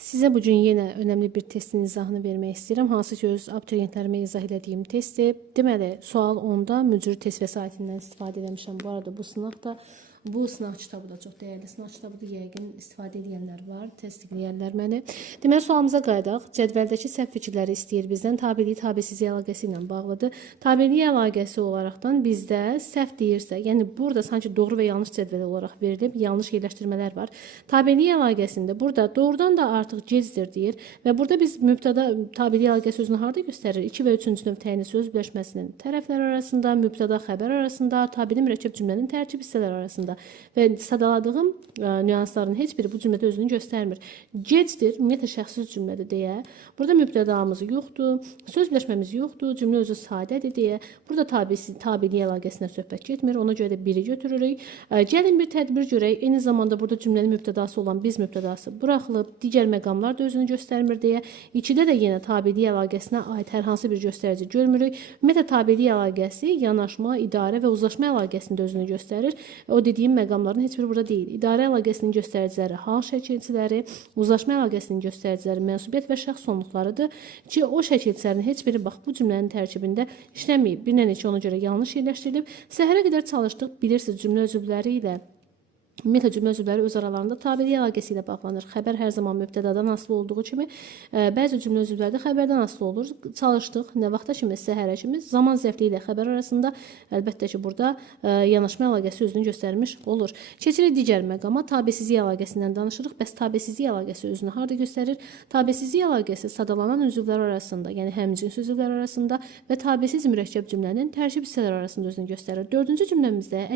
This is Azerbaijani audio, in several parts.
Sizə bu gün yenə önəmli bir testin izahını vermək istəyirəm. Hansı ki, öz abituriyentlərimə izah elədiyim testdir. Deməli, sual 10-da mücür test vəsaitindən istifadə etmişəm. Bu arada bu sınaqda bu sınaq kitabı da çox dəyərli sınaq kitabıdır. Yəqin istifadə edənlər var, təsdiqləyənlər məni. Deməli, sualımıza qayıdaq. Cədvəldəki səhv fikirləri istəyir bizdən tabeliyi tabesizlik əlaqəsi ilə bağlıdır. Tabeliyi əlaqəsi olaraqdan bizdə səhv deyirsə, yəni burada sanki doğru və yanlış cədvəl olaraq verilib, yanlış yerləşdirmələr var. Tabeliyi əlaqəsində burada doğrudan da artıq gecdir deyir və burada biz mübtəda tabeliyi əlaqəsi özünü harda göstərir? 2 və 3-cü növ təyini söz birləşməsinin tərəflər arasında, mübtəda xəbər arasında, tabeli mürəkkəb cümlənin tərkib hissələri arasında və sadaladığım nüansların heç biri bu cümlədə özünü göstərmir. Gecdir, ümumiyyətlə şəxsiz cümlədir deyə. Burada mübtədamız yoxdur, söz birləşməmiz yoxdur, cümlə özü sadədir deyə. Burada tabeliyi əlaqəsinə söhbət getmir, ona görə də biri götürürük. Gəlin bir tədbir görək. Eyni zamanda burada cümlənin mübtədası olan biz mübtədası buraxılıb, digər məqamlar da özünü göstərmir deyə. 2-də də yenə tabeliyi əlaqəsinə aid hər hansı bir göstərici görmürük. Ümumiyyətlə tabeliyi əlaqəsi yanaşma, idarə və uzlaşma əlaqəsində özünü göstərir. O dediyim məqamların heç biri burada deyil. İdarə əlaqəsinin göstəriciləri hal şəkilçiləri, uzlaşma əlaqəsinin göstəriciləri mənsubiyyət və şəxs sonluqlarıdır ki, o şəkilçilərin heç biri bax bu cümlənin tərkibində işləməyib. Bir neçə ona görə yanlış yerləşdirilib. Səhərə qədər çalışdıq, bilirsiniz, cümlə üzvləri ilə ümumiyyətlə cümlə üzvləri öz aralarında tabeliyi əlaqəsi ilə bağlanır. Xəbər hər zaman mübtədadan asılı olduğu kimi, bəzi cümlə üzvləri də xəbərdən asılı olur. Çalışdıq, nə vaxta kimi, səhərə kimi, zaman zərfliyi ilə xəbər arasında əlbəttə ki, burada yanaşma əlaqəsi özünü göstərmiş olur. Keçirik digər məqama, tabesizlik əlaqəsindən danışırıq. Bəs tabesizlik əlaqəsi özünü harda göstərir? Tabesizlik əlaqəsi sadalanan üzvlər arasında, yəni həmcins üzvlər arasında və tabesiz mürəkkəb cümlənin tərkib hissələri arasında özünü göstərir. 4-cü cümləmizdə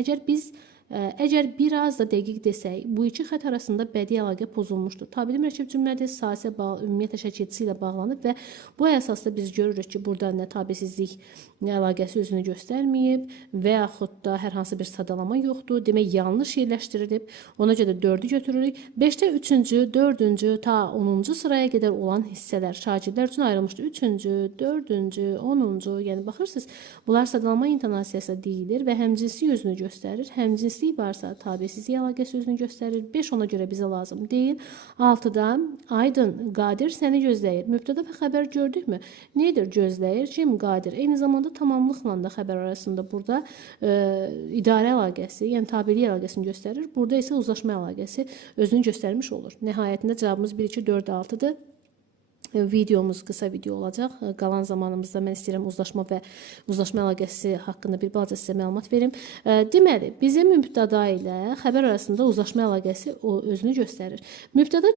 əgər biraz da dəqiq desək, bu iki xətt arasında bədii əlaqə pozulmuşdur. Tabeli mürəkkəb cümlədir, sasə ümumiyyətlə şəkilçisi ilə bağlanıb və bu əsasda biz görürük ki, burada nə tabesizlik əlaqəsi özünü göstərməyib və yaxud da hər hansı bir sadalama yoxdur. Demək, yanlış yerləşdirilib. Ona görə 4-ü götürürük. 5-də 3-cü, 4-cü ta 10-cu sıraya qədər olan hissələr şagirdlər üçün ayrılmışdır. 3-cü, 4-cü, 10-cu, yəni baxırsınız, bunlar sadalama intonasiyası deyilir və həmcinslik özünü göstərir. Həmcinslik varsa tabesizlik əlaqəsi özünü göstərir. 5 ona görə bizə lazım deyil. 6-da Aydın, Qadir səni gözləyir. Mübtəda və xəbər gördükmü? Nədir gözləyir? Kim? Qadir. Eyni zamanda tamamlıqla da xəbər arasında burada idarə əlaqəsi, yəni tabeliyi əlaqəsini göstərir. Burada isə uzlaşma əlaqəsi özünü göstərmiş olur. Nəhayətində cavabımız 1, 2, 4, 6-dır. Videomuz qısa video olacaq. Qalan zamanımızda mən istəyirəm uzlaşma və uzlaşma əlaqəsi haqqında bir balaca sizə məlumat verim. Deməli, bizim mübtəda ilə xəbər arasında uzlaşma əlaqəsi özünü göstərir. Mübtəda